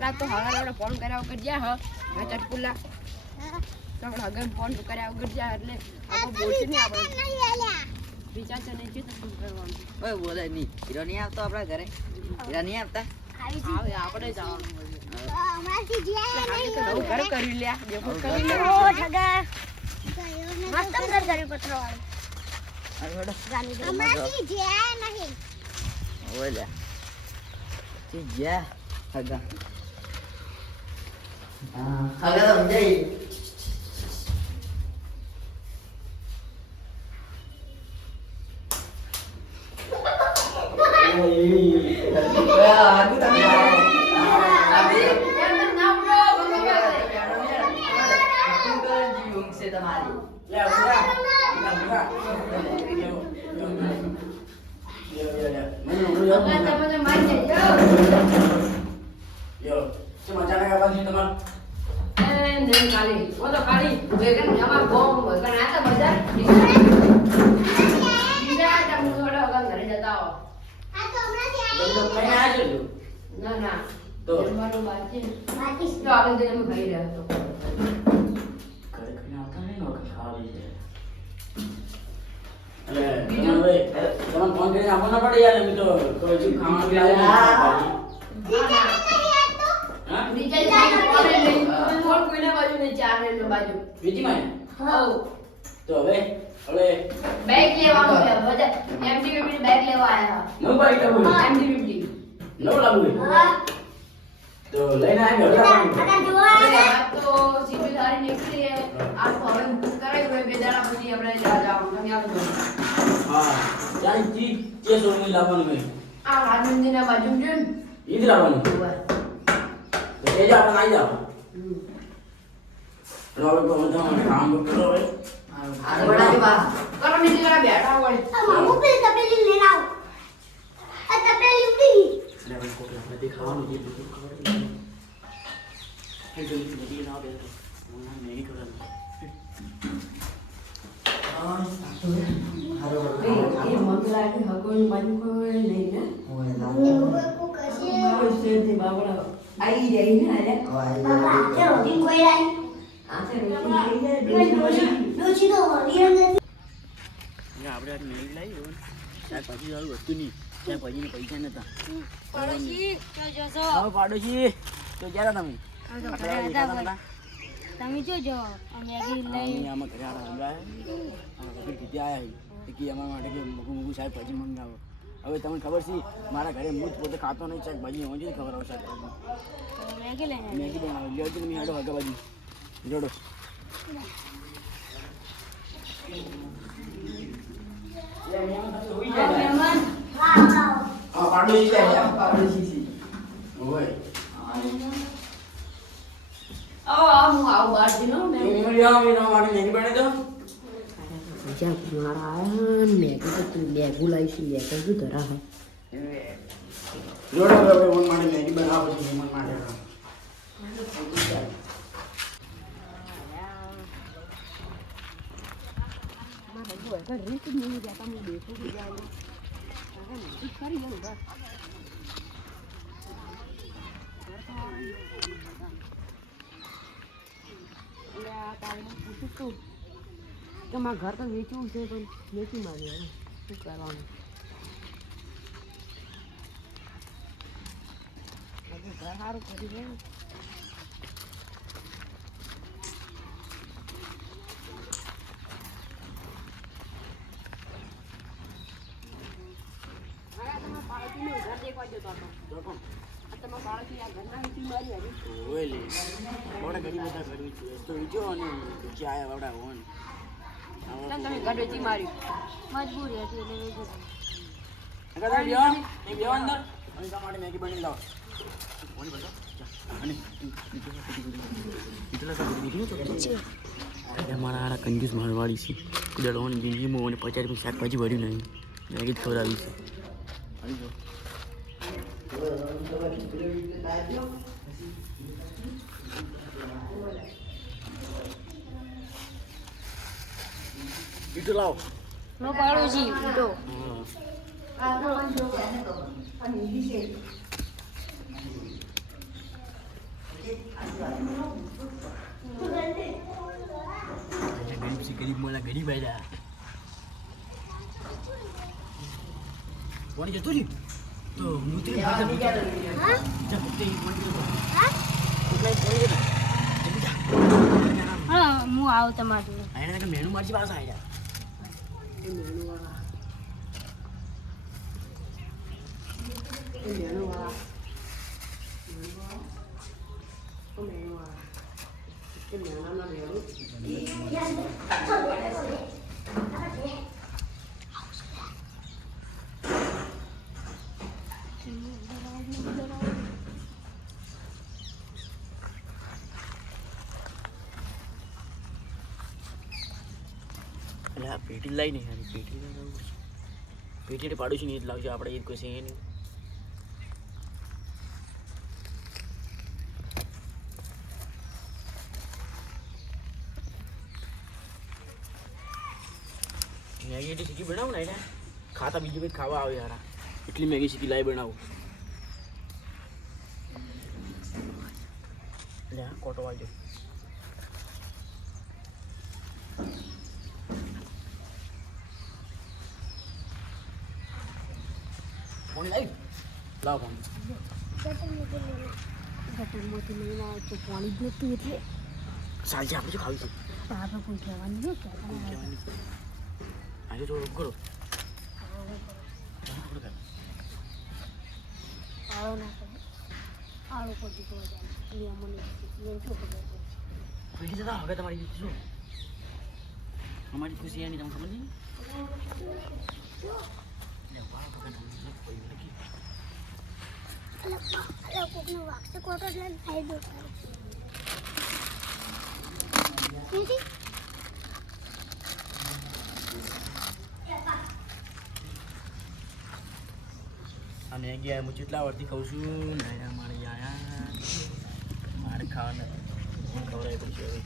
રાત તો હગાર આપણે ફોન કર્યા વગર ગયા હા ચટકુલા તો આપણે હગાર ફોન કર્યા વગર ગયા એટલે આપણે બોલશે નહીં આપણે વિચાર છે નહીં તો શું કરવાનું ઓય બોલે નહીં હીરો નહીં આવતો આપણા ઘરે હીરા નહીં આવતા આવે આપણે જવાનું હમણાંથી જ્યાં નહીં નવું ઘર કરી લ્યા દેખો કરી લે ઓ ઠગા મસ્ત ઘર કરી પથરો વાળું અરે બેટા હમણાંથી જ્યાં નહીં ઓય લે જી જા હગા હગા તો જઈ ફોન કરીને આપો ના પડે યાર એમ તો કોઈ ખાવાનું લાવે બીજી માં તો હવે બેગ લેવાનું છે બધા એમડી બેગ લેવા આયા નો બાઈક લાવું એમડી નો લાવું તો લઈને આવી તો સીધી ધારી નીકળી આ હવે બુક કરાવી હોય બે દાડા પછી આપણે જવાનું તમે આવજો હા ચાલ ચીજ જે સોની લાવવાનું હોય આ રાજમંદિરના બાજુ છે ને ઈદ લાવવાનું તો એ જ આપણે આવી જાવ રોડ પર બધા કામ કરો હવે આ બડા બા કરો ને જરા બેઠા હોય મામુ પે તપેલી લઈને આવ આ તપેલી ઉડી એટલે આપણે કોક આપણે ખાવાનું જે બધું ખબર હે જલ્દી બધી ના દે મને નહીં ખબર એ મંગલા કે હકોઈ બાજુ કોઈ નહીં ને કો કશે કોઈ બાબડા આઈ જાય ને આલે બાબા ચલો તીન કોઈ રાઈ આ છે રોટી દોચી તો રીંગ આપણે આ મેળ લાવી શાકભાજી વાળું વસ્તુ નહીં શાકભાજીને પૈસા નતા પડોશી તો જોજો હા પાડોશી તો ક્યારે તમે તમે જોજો અમે આગી લઈ આમાં ઘરે આડા વગર કીધી આયા કે અમારા માટે કે મૂકું શાકભાજી મંગાવો હવે તમને ખબર છે મારા ઘરે હું જ પોતે ખાતો નહીં શાકભાજી હું જ ખબર આવે શાકભાજી મેગી લઈને મેગી બનાવી લેજો તમે હાડો હગા બાજુ જોડો મહેમાન હા પાડોશી છે પાડોશી ઓય હું આવું બહાર જઈને ને મેમરી આવ મેરા માટે મેગી બને દો બીજા મારા આયા મેગી તો તું બેગું લાવીશું બેગ શું ધરા હે જોડો આપણે ઓન માટે મેગી બનાવો પછી મહેમાન માટે કે મારા ઘર તો વેચવું છે પણ વેચી માર્યું હવે શું કરવાનું ઘર સારું કરી છે મજબૂરી હતી એટલે મારા કંજૂસ મારવાડી છે કુદરવાની જિંદગીમાં મને 50 રૂપિયા શાકભાજી ભર્યું નહીં મેગી જ ખવડાવી છે ઈટો લાવો નો પાડોશી ઉડો ગરીબ છે ગરીબ મારા ગરીબ આવ્યા કોણ જતું રહ્યું તો હું તે હા હા હું આવું તમારી જોડે. આયના મેનુ મારજી પાછા આવ્યા એટલે આ પેટી લઈ નહીં યાર પેટી પેટી પાડોશી નહીં જ લાવજો આપણે એ કોઈ છે નહીં મેગી એટલી શીખી બનાવું ને એને ખાતા બીજું કંઈક ખાવા આવે યાર એટલી મેગી શીખી લાવી બનાવું એટલે હા કોટો વાળજો પાણી લાવી લાવ પાણી ગટરમાંથી લઈને આવે તો પાણી જ નહોતું એટલે સાંજે આપણે શું ખાવી છે આપણે કોઈ કહેવાનું નહીં કહેવાનું. આજે થોડું કરો આળો ના કરે આળો પર દીકરો જાય મને શું ખબર છે. પેટી જતા હવે તમારી શું અમારી ખુશી એની તમને ખબર નહીં કોકનો વાગશે કોટો એટલે ફાયદો થાય. અને ગયા હું કેટલા વર્ષથી ખાઉં છું નાયા મારે આયા મારે ખાવા નથી ખવડાવી પડશે હવે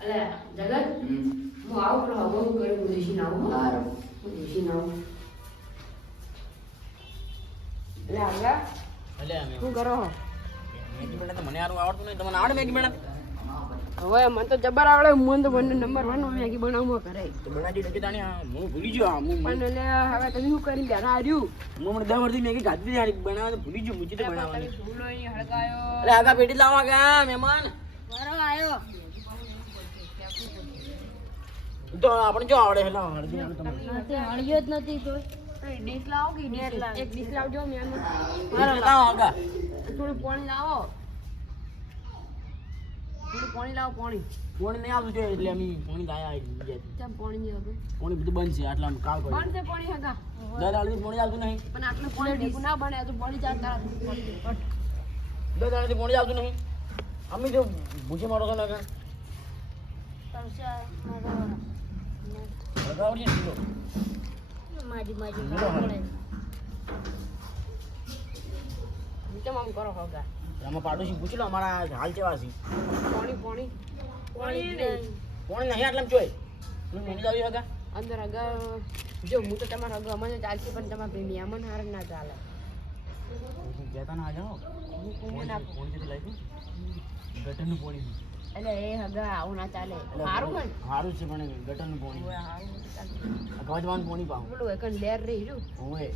અલે જગત હું આવું પણ હવે હું કરી હું દેશી નાવું હું દેશી નાવું એટલે આગળ એટલે અમે શું કરો મેગી બનાવ તો મને સારું આવડતું નહીં તમને આવડે મેગી બનાવ હવે મને તો જબર આવડે મને તો મને નંબર 1 મેગી બનાવવા કરે તો બનાવી ડકી તાણી હું ભૂલી ગયો હું પણ એટલે હવે તમે શું કરી બેઠા હાર્યું મને 10 વર્ષથી મેગી ખાધી હતી બનાવવા તો ભૂલી ગયો મુજી તો બનાવવાની ફૂલો અહીં હળગાયો અરે આગા પેટી લાવવા ગયા મહેમાન બરો આવ્યો તો આપણે જો આવડે હેલા હળદી આવડે તમને નથી હળિયો જ નથી તો ડીશ લાવો કે એક ડીશ લાવજો મેં લાવો આગા થોડું પાણી લાવો થોડું પાણી લાવો પાણી પાણી નહીં આવતું જોઈએ એટલે અમે પાણી લાયા આવી કેમ પાણી નહીં હતું પાણી બધું બંધ છે આટલા કાલ કરી બંધ છે પાણી હગા દર આલથી પાણી આવતું નહીં પણ આટલું પાણી ભેગું ના બને તો પાણી ચાલતા દર આલથી પાણી આવતું નહીં અમે જો ભૂસે મારો તો ના લગાવડી દીધો મારી મારી કેમ આમ કરો હગા આમાં પાડોશી પૂછી લો અમારા હાલ કેવા છે પાણી પાણી પાણી નહીં પાણી નહીં આટલા જોઈ હું મેની લાવી હગા અંદર હગા જો હું તો તમારા હગા અમને ચાલશે પણ તમારા મહેમાન હાર ના ચાલે કહેતા ના જાઓ પાણી પાણી લાવી ગટરનું પાણી એટલે એ હગા આવું ના ચાલે સારું ને સારું છે પણ ગટરનું પાણી ગજવાનું પાણી પાવું પેલું એક લેર રહી રહ્યું ઓએ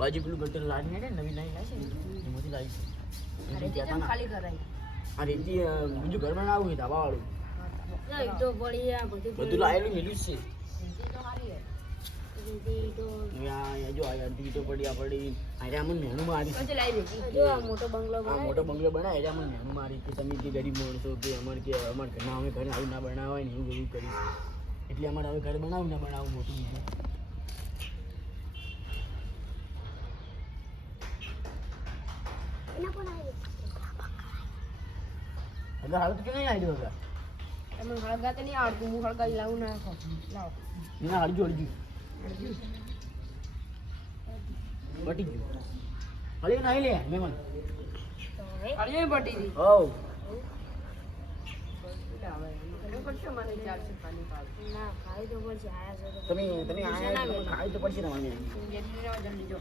બાજુ પેલું ગટર લાવી ને નવી લાવી લાવી છે એમાંથી લાવી છે અરે તે કેમ ખાલી કરાય આ રેતી બીજું ઘર બનાવવું હોય ધાબા વાળું તો પડી આ બધું બધું લાવેલું મેલ્યું જ છે તે તો સારી હે તો અહીંયા જો આ ઈટો પડી આ પડી આજે અમને મહેનુ મારી પછી લાવી દેજી જો આ મોટો બંગલો આ મોટો બંગલો બનાવે એટલે અમને મહેનુ મારી કે તમે જે ગરીબ માણસો કે અમારે ઘરના અમે ઘરે આવું ના બનાવાય ને એવું બધું કરી એટલે અમારે હવે ઘરે બનાવું ના બનાવું મોટું બીજું એના પણ આવી હવે હાલ તો કેમ નહીં આવ્યો હતા તમે હળગા તો નહીં આવડતું હું હળગાવી લાવું નાખો લાવો એના હળજુ બટી ગયું હળી નાઈ લે મહેમાન હળીએ બટી દી હોવ આવે એનો કરશો મને ચાલશે ખાલી પાલ ના ખાઈ તો પડશે આયા છો તો તમે આયા તમે ખાઈ તો પડશે તમારે જલ્દી જાઓ જલ્દી જો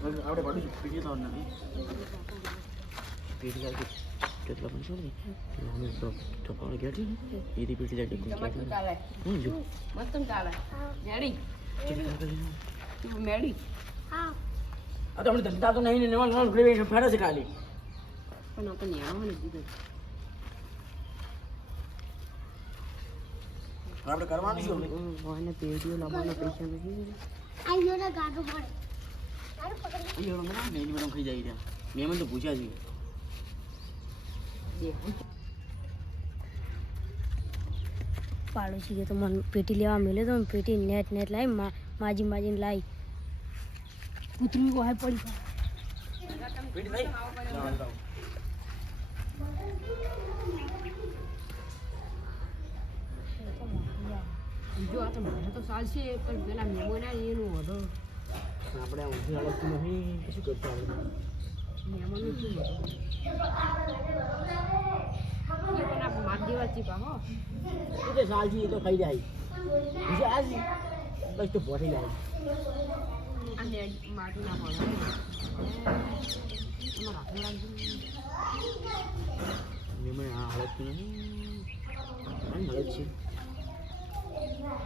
આપણે પાડું પીટી તો નથી પીટી જાય કેટલા પણ શું ને અમે તો પાડે ગયા ને એથી પીટી જાય તમારે ચાલે હું જો મસ્ત ચાલે મેડી તું મેડી હા આ તો આપણે ધંધા તો નહીં ને નવા ફેરે છે ખાલી પણ આપણે આવવાનું દીધું આપણે કરવાનું શું મને પેટીઓ લાવવાનો પૈસા નથી આયો ને ગાડો પડે અરે પકડ અહીંયા મને નહીં મેડમ ખાઈ જાય ત્યાં મેં મને તો પૂછ્યા છે પાડોશી કે તો મને પેટી લેવા મળ્યો તો પેટી નેટ લાવી માજીને લાવી કૂતરું વાય પડી પીટી નહીં જો આ તો મને તો ચાલશે પણ પેલા મહેમાન આવે એનું વધો આપણે ઊંધી અડકતું નહીં શું કરતા આપણે મહેમાનનું શું વધો એ પણ આ માર દેવાથી પા હો એ તો સાલજી એ તો ખાઈ જાય બીજે આ જ બસ તો ભરી જાય અને માટી ના મળે એમાં રાખી રાખજો મેં આ અડકતું નહીં મળે છે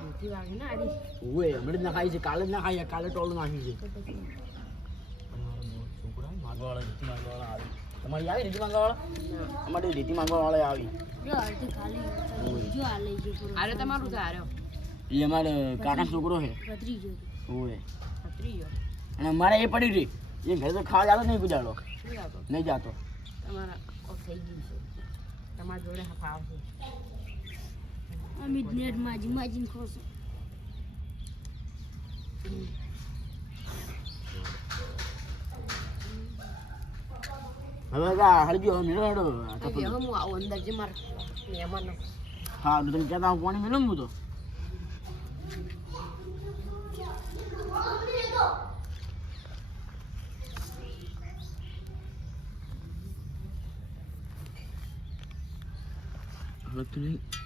મોટી વાગે ને આરી ઓએ હમણાં જ ના ખાઈ છે કાલે જ ના ખાઈ કાલે ટોલું નાખ્યું છે છોકરા માંગવાવાળા રીતિ માંગવાવાળા આવી તમારી આવી રીતિ માંગવાવાળા અમારે રીતિ માંગવાવાળા આવી જો અડધી ખાલી જો આ લઈ ગયો પૂરો આરે તમારું છે આરે એ અમારે કાકા છોકરો છે ગતરી ગયો ઓએ છત્રી ગયો અને અમારે એ પડી રહી એ ઘરે તો ખાવા જાતો નહીં ગુજાડો શું લાગો નહીં જાતો તમારા ઓફ થઈ ગયું છે તમારા જોડે હફાવ છે અમે નેટ માજીને ખોસો હવે કા હળજો મેળો હેડો હવે હું આવું અંદર જે માર મહેમાન હા તો તમે કહેતા પાણી મેળો હું તો હવે તો નહીં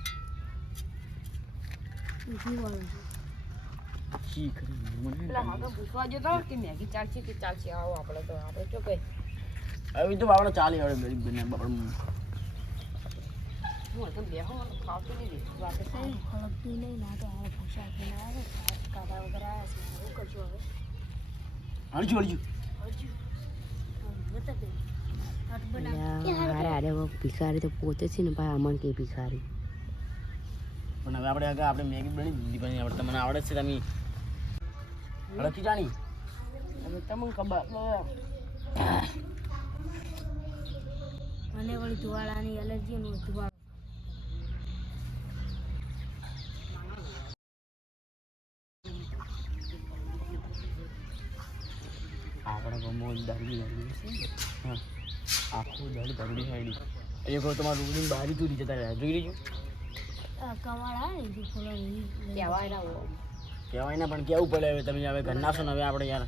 શીખ મને પેલા હાથો પૂછવા જતો કે મેગી ચાલશે કે ચાલશે આવો આપણે તો આપણે શું કઈ હવે તો બાપડો ચાલી હવે ગરીબ બને બાપડો હું તો બેહો મને ખાવતું નહીં વાત થઈ ખળકતી નહીં ના તો આ ભાષા કે ના આવે કાઢા વગર આવ્યા છે શું કરજો હવે હળજો હળજો ભિખારી તો પોતે છે ને ભાઈ અમન કે ભિખારી પણ હવે આપણે આગળ આપણે મેગી બની દીધી પણ આપણે તમને આવડે છે તમે હળકી જાણી હવે તમને ખબર મને વળી ધુવાળાની એલર્જી નું ધુવાળો આપણા ગામમાં દારૂડી લાગી હા આખું દારૂડી હાડી એ કહો તમારું રૂમની બહાર તૂટી જતા રહ્યા જોઈ લીધું કવાળા ને જે ખોલવાની કહેવાય ના હો કહેવાય ને પણ કેવું પડે હવે તમે હવે ઘરના છો ને હવે આપણે યાર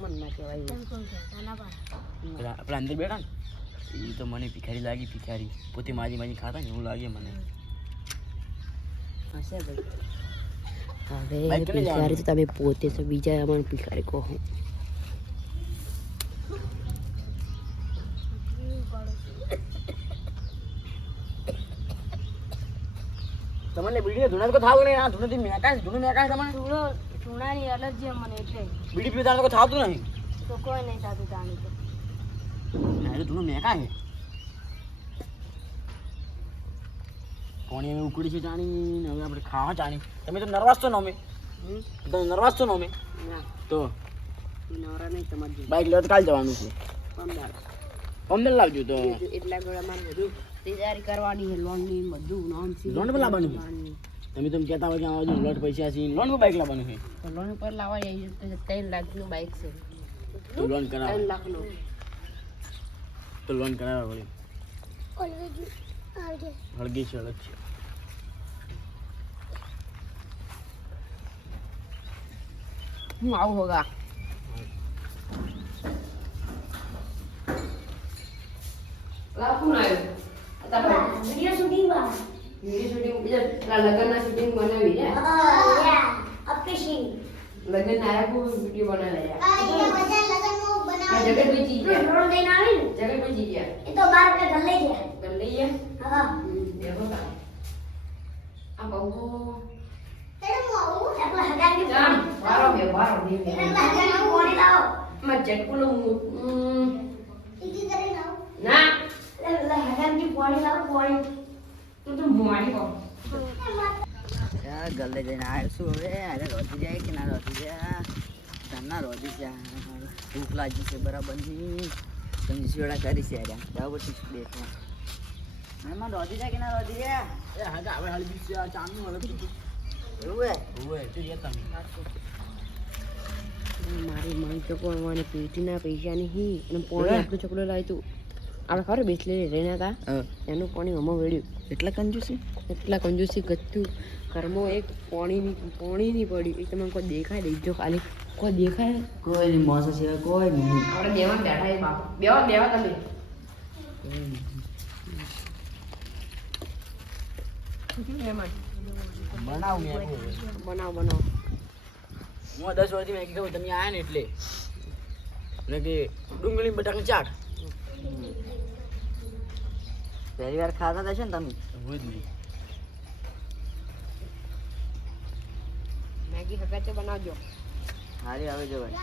મન ના કહેવાય તેમ કોણ કહેતા ના પાડે પેલા અંદર બેઠા ને એ તો મને ભિખારી લાગી ભિખારી પોતે માજી ખાતા ને એવું લાગે મને હશે ભાઈ બાઈક હવે કરી ભિખારી તો તમે પોતે છો બીજા અમને ભિખારી કહો તમને બીડી ધૂણા તો થાવું નહીં આ ધૂણથી ધૂણું મેકાશ તમને ચૂણાની એલર્જી મને એટલે બીડી પીતા તો થાવતું નહીં તો કોઈ નહીં થતું જાણી તો એટલે ધૂણું મેકાય કોણી અમે ઉકળી છે જાણી હવે આપણે ખાવા જાણી તમે તો નર્વાસ છો ને અમે તમે નર્વાસ છો ને અમે ના તો નવરા નહીં તમારે બાઇક લેવા તો કાલે જવાનું છે પંદર પંદર લાવજો તો એટલા ગોળા મારે બધું તૈયારી કરવાની છે લોનની બધું લોન છે લોન પર લાવવાનું છે તમે કહેતા હોય કે આ બાજુ લોટ પૈસા છે લોન પર બાઇક લાવવાનું છે તો લોન ઉપર લાવવા આવી તો 3 લાખનું બાઇક છે તો લોન 3 કરાવો લાખનું તો લોન કરાવવા પડે હળગી છે હળગ છે હું આવું હોગા લાખું આવ્યું વિડિયો શૂટિંગ વિડિયો શૂટિંગ બીજા પેલા લગ્નના શૂટિંગ બનાવી રે લગ્ન નારા કો વિડિયો બનાવે રે આ જગતભાઈ જી ગયા જગતભાઈ જી ગયા કર લઈએ દેખો તા આ બહુ જામ વારો બે માં ચટકુલો ના તું તો મોડી કો ગલ્લે જઈને આવીશું હવે અરે રોજી જાય કે ના રોજી જાય ધરના રોજી જાય ભૂખ લાગી છે બરાબરની તમે શિવડા કરી છે યાર બરાબર છે દેખો મહેમાન રોજી જાય કે ના રોજી જાય એ હા હવે હાલ બીસ ચાંદનું હવે એવું હે ઓય તે જતા મારી માંગ ચકવાને પેટીના પૈસા નહીં અને પોણી આટલું ચકલો લાવી તું આપણે ખબર બેસલે રેના હતા એનું પાણી હમો વેડ્યું એટલા કંજૂસી ગતું કર્મો એક પાણી નહીં પડ્યું એ તમને કોઈ દેખાય દેજો ખાલી કોઈ દેખાય કોઈ નહીં મોસો છે કોઈ નહીં આપણે દેવા બેઠા બાપ બેવા તમે બનાવ મેં બનાવ હું 10 વર્ષથી મેગી ખાઉં તમે આયા ને એટલે ને કે ડુંગળી બટાકા ચાટ પહેલી વાર ખાતા હશે ને તમે ભૂજ નહીં મેગી હકાચે બનાવજો હારી આવે જો ભાઈ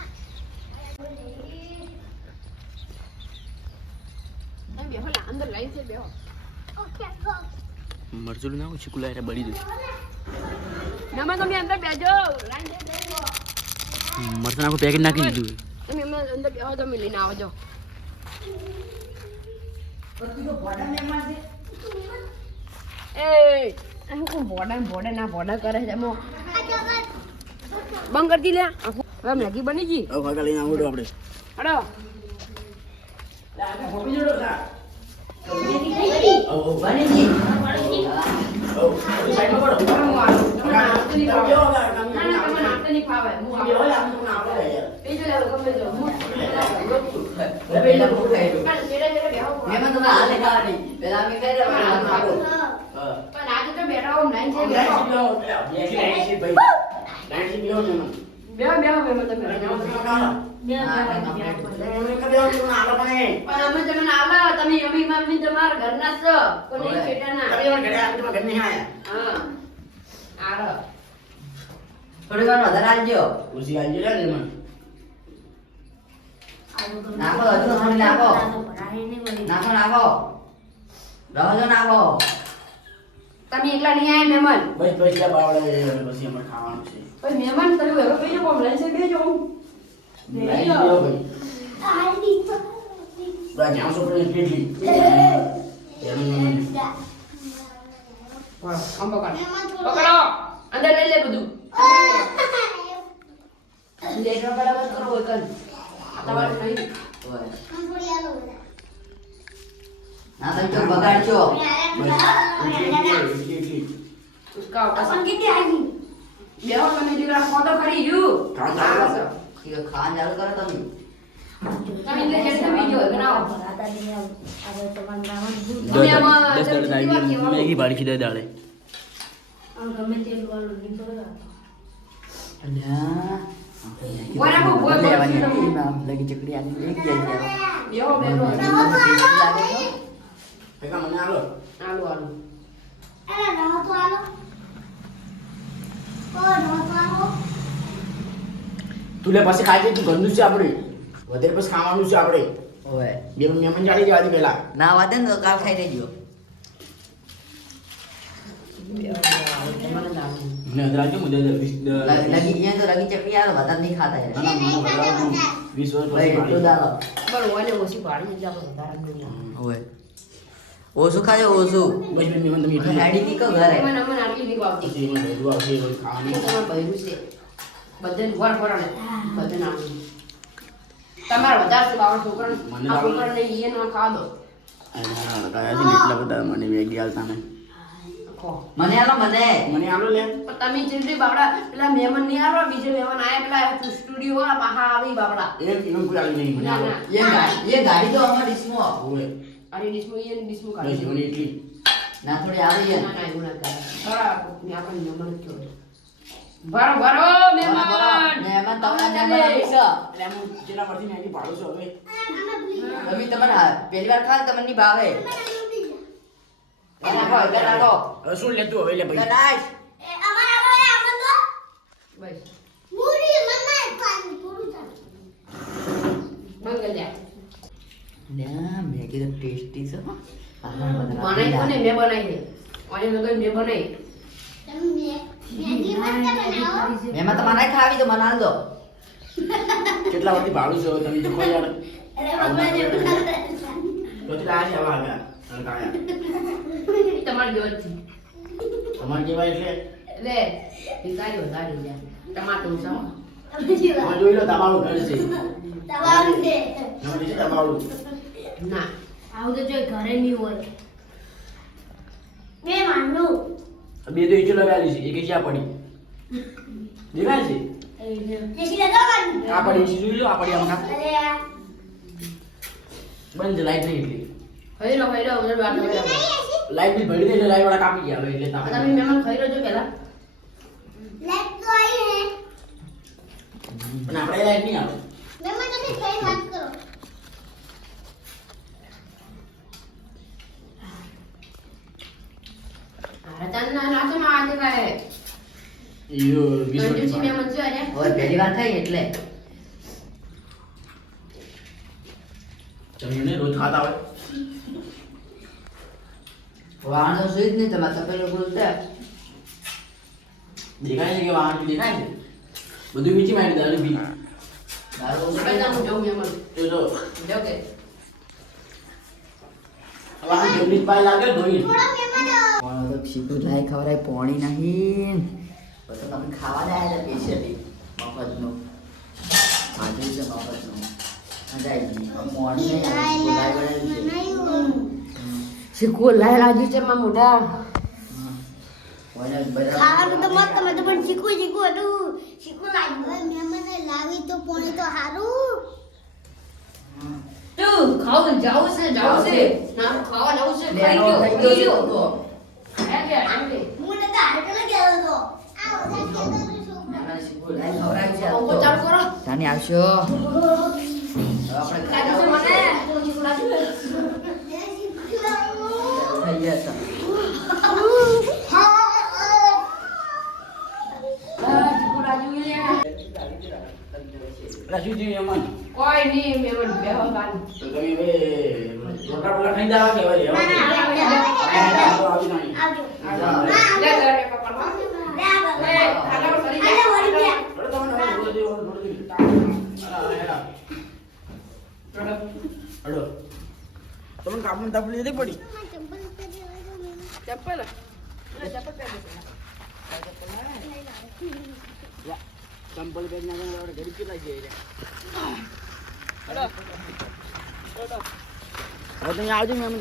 એમ બેહો લા અંદર લાઈન છે બેહો મરચું ના ચીકુલા એટલે બળી દે નમે તમે અંદર બેજો લાઈન છે બેહો મરચું નાખું પેકેટ નાખી દીધું તમે એમને અંદર બેહો તમે લઈને આવજો એ હું કોણ બોડા કરે છે એમો બંધ કરતી લે હવે મેગી બની ગઈ હવે ફાકા લઈને આવડો આપણે હડો મહેમાન તમે હાલ દેખા નહીં પેલા અમે કઈ રહ્યા પણ આજે તો બેઠા હોમ લાઈન છે બેહો મેમન તમે પણ અમે તમને આલા તમે અમી મમ્મી તમારા ઘરના છો કોઈ ખેટાના હા આરો થોડી વાર વધારે આવજો ખુશી આવી જાય ને નાખો હજુ થોડી નાખો નાખો રહો નાખો તમે એકલા નહીં આયા મહેમાન બસ ત્યાં બાવળે પછી અમારે ખાવાનું છે પણ મહેમાન તમે ઘરે બેજો કોમ લઈને છે બેજો લઈ લ્યો ભાઈ બા જામ સો પડે કેટલી આમ પકડો અંદર લઈ લે બધું લેટો બરાબર કરો એકન તમારે નહીં ના તમે તો બગાડજો उसका पसंद कितनी आएगी बेहो તમે દીકરા ફોટો કરી યુ ખાન ચાલુ કરો તમે તમે એટલે જેટલું વિડિયો બનાવો મેગી ભાડી ખીદે દાડે લગી ચકડી આની એક બેહો બેહો પેકા મને આલો આલુ આલુ તુલે પછી ખાઈ તું ઘરનું છે આપણે વધારે પછી ખાવાનું છે આપણે ઓય બે મહેમાન જાડી જવાથી પહેલા ના વાદે ને તો કાલ ખાઈ લેજો ને અદરાજો મુજે લગી અહીંયા તો લગી ચકડી આવે વધારે નહીં ખાતા યાર 20 વર્ષ ભાઈ એટલું પછી દાલો પણ ઓલે ઓછી પાડી જ આપણે વધારે નહીં ઓય ઓછું ખાજો ઓછું બસ બે મહેમાન તમે એટલું હેડી નીકળો ઘરે મને અમને આટલી દીવા આવતી પછી એમાં ભેગું આવશે એ બધું ખાવાનું તમાર ભૈરું છે બધાને વર વરાને બધાને આપું તમાર વધારે છે બાવળ છોકરાને મને આ છોકરાને ઈએ નો ખાવા દો એટલા બધા મને મેગી આલતા ને ખો મને આલો મને મને આલો લે પણ તમે ચિંતી બાબડા પેલા મહેમાન નહીં આવો બીજે મહેમાન આયા પેલા સ્ટુડિયો વાળા બહાર આવી બાબડા એક ઇવન કોઈ આલી નહીં મને ના આલો ના ये गाड़ी तो हमारी इसमें ઓય અરે ડિસ્મો ઈએ ડિસ્મો બસ કાઢી મને એટલી ના થોડી આવી છે ના, ના, એવું ના ચાલે. બરાબર, મેં આપણને મહેમાન જ કહેવાય. ભરો, ભરો, મહેમાન. મહેમાન તમને મહેમાન આવી છે એટલે હું જેના પરથી મેગી પાડું છું હવે તમે તમને પહેલી વાર ખાવ તમને નહીં ભાવે નાખો નાખો હવે શું લેતું હવે લે ભાઈ ગણાશ બસ. મંગલ લે. ના મેગી તો ટેસ્ટી છે હો. બનાવી કોને? મેં બનાવી છે. ઓય મગજ મેં બનાવી. મહેમાન તમારે ખાવી તો મને આલ દો કેટલા વખત ભાડું છે હવે તમે તો કોઈ યાર તો આ છે આવા આગળ અને કાયા તમારી જોર છે. તમારે કેવાય એટલે એટલે પિતાજી વધારી ગયા. ટમાટું છે હો. તમે જોઈ લો તમારું ઘર છે તમારે છે તમારું ના. આવું તો જો ઘરે નહીં હોય મેં માનું બે તો ઈચો લગાવેલી છે એક ક્યાં પડી દેખાય છે આ પડી ઈચી જોઈ લો આ પડી આમ બંધ લાઈટ નહીં એટલી ખાઈ લો ઉધર વાત કરો. લાઈટ બી ભરી દે એટલે લાઈટ વાળા કાપી ગયા હવે એટલે તમે તાપ મહેમાન ખાઈ લેજો પહેલા. પણ આપણે લાઈટ નહીં આવે રતનના નાચમાં આજે કાંઈ ઈયો કંજૂસી મહેમાન છે અરે. હવે પહેલી વાર ખાઈ એટલે તમે રોજ ખાતા હોય વાહન તો સુઈ જ નહીં તમારે તપેલું બોલતા દેખાય છે કે વાહન દેખાય છે બધું બીજી મારી દારૂ બી દારૂ બધા હું જોઉં મહેમાન. તો જો જો કે વાહન જેવડી જ પાય લાગે ધોઈ પણ તો શીખું લાય ખવડાય પોણી નહીં પછી તમે ખાવા જાય છે સ્પેશિયલી મફતનું આજે છે મફતનું મજા આવી ગઈ પોણી નહીં બોલાય બનાવ્યું છે શીખવું લાય લાગ્યું છે માં મોઢા. કોઈને બધા ખાવાનું તો મત તમે તો પણ શીખવું હતું શીખવું લાગ્યું મહેમાનને લાવી તો પોણી તો સારું તું ખાવું જાવું છે ના ખાવા જાવું છે. ખાઈ લેનો ગયો, થઈ ખાઈ ગયો ગયો. તો એમ કે. હું તો હારે ગયો હતો મહેમાન શીખું લાય ખવડાય છે પંખો ચાલુ કરો. તાની આવશો આપણે લાગ્યું છે મને. શીખવું લાગ્યું છે. થઈ ગયા છે શીખવું લાગ્યું છે. રાશીજી એમાં કોઈ નહીં મહેમાન બેહો કાન. તો તમે હવે રોટલા બોલા ખાઈ જાવ કે ભાઈ હવે આવી નહીં લે ઘરે પકડવા. લે આગળ ફરી જા. બરાબર તમને હવે રોડ દે હડો તમને કાપણ તપલી નથી પડી ચપ્પલ ચંપલ પહેરી નાખે આપણે ગરીબ કેટલા જઈએ હવે તમે આવજો મેમ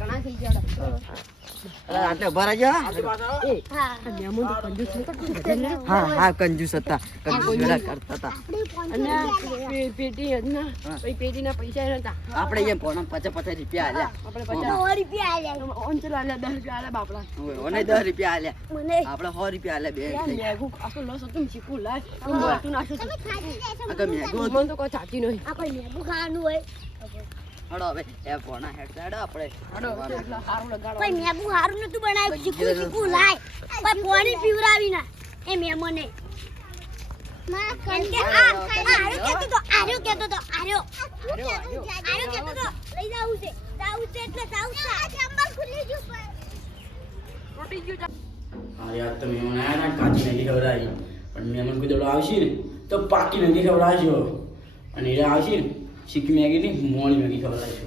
ઘણા થઈ ગયા. આટલે ભરા જા મહેમાન તો કંજૂસ નહીં કરતું. હા હા કંજૂસ હતા કંજૂસ વેડા કરતા હતા અને પેટી ના પછી પેટીના પૈસા નતા. આપણે અહીંયા પોણા 50 રૂપિયા આલ્યા આપણે 50 રૂપિયા આલ્યા ઓંચલા આલ્યા 10 રૂપિયા આલ્યા બાપડા. ઓને 10 રૂપિયા આલ્યા મને આપણે 100 રૂપિયા આલ્યા બે યાર થઈ મેઘું આખું લોસ હતું શીખવું લાય હું બોલતું નાખું છું. આ મેગો મને તો કોઈ ચાતી નહીં. આપણે મેબુ ખાવાનું હોય હડો હવે એ પોણા હેડ હેડો આપણે હાડો એટલા સારું લગાડો. કોઈ મેબુ હારું નતું બનાવ્યું શીખવું શીખવું લાય પણ પાણી પીવરાવી ના એ મેમોને આર્યો કેતો તો આર્યો કેતો તો લઈ જાવું છે એટલે જાવું છે આ ચંબલ ખુલી ગયું તૂટી ગયું છે. હા યાર તો મહેમાન આવ્યા હતા કાચી નથી ખવડાવી પણ મહેમાન કોઈ દડો આવશે ને તો પાકી નથી ખવડાવજો અને એ આવશે ને શીખી મેગી નહીં મોડી મેગી ખવડાવજો